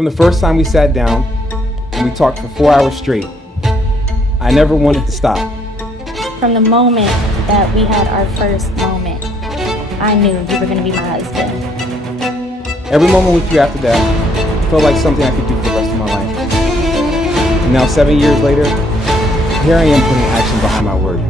From the first time we sat down and we talked for 4 hours straight, I never wanted to stop. From the moment that we had our first moment, I knew you were going to be my husband. Every moment with you after that felt like something I could do for the rest of my life. And now 7 years later, here I am putting action behind my word.